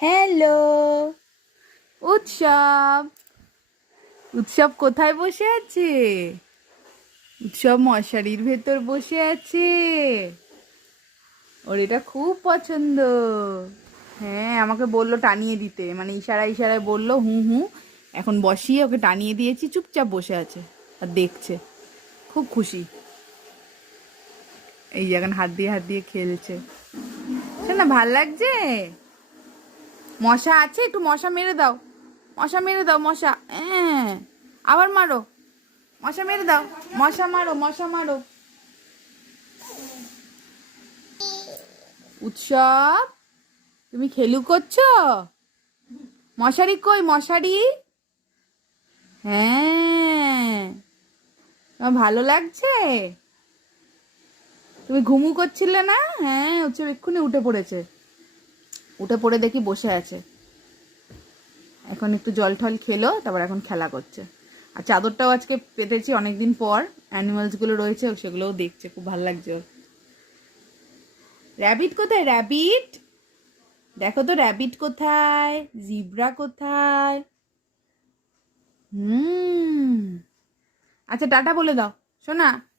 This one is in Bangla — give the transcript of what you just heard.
হ্যালো উৎসব। উৎসব কোথায় বসে আছে? উৎসব মশারির ভেতর বসে আছে। ওর এটা খুব পছন্দ। হ্যাঁ, আমাকে বললো টানিয়ে দিতে, মানে ইশারায় ইশারায় বললো হু হু। এখন বসিয়ে ওকে টানিয়ে দিয়েছি, চুপচাপ বসে আছে আর দেখছে। খুব খুশি। এই যে এখন হাত দিয়ে খেলছে। শোনা, ভাল লাগছে? মশা আছে, একটু মশা মেরে দাও। মশা মেরে দাও, মশা। হ্যাঁ, আবার মারো। মশা মেরে দাও। মশা মারো, মশা মারো। উৎসব, তুমি খেলু করছো? মশারি কই, মশারি? হ্যাঁ, তোমার ভালো লাগছে? তুমি ঘুমু করছিলে না? হ্যাঁ, উৎসব এক্ষুনি উঠে পড়েছে। উঠে পড়ে দেখি বসে আছে। এখন একটু জল টল খেলো, তারপর এখন খেলা করছে। আর চাদরটাও আজকে পেতেছি অনেকদিন পর। অ্যানিমালস গুলো রয়েছে, সেগুলোও দেখছে, খুব ভালো লাগছে ওর। র্যাবিট কোথায়? র্যাবিট, দেখো তো র্যাবিট কোথায়, জিব্রা কোথায়? হুম, আচ্ছা টাটা বলে দাও সোনা।